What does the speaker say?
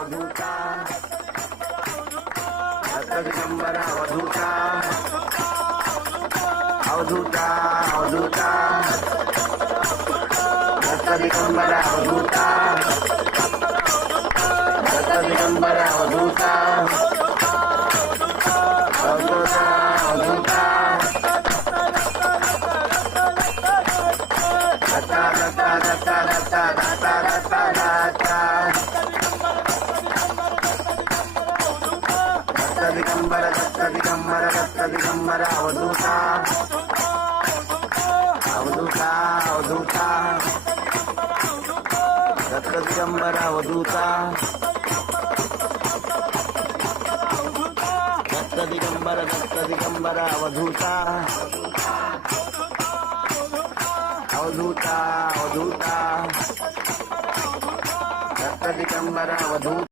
अवधूता Datta Digambar अवधूता अवधूता अवधूता Datta Digambar अवधूता Datta Digambar अवधूता अवधूता अवधूता Datta Datta Datta Datta Datta Datta Datta Digambar Datta Digambar Datta Digambar अवधूता अवधूता अवधूता Datta Digambar अवधूता Datta Digambar अवधूता अवधूता अवधूता Datta Digambar अवधूता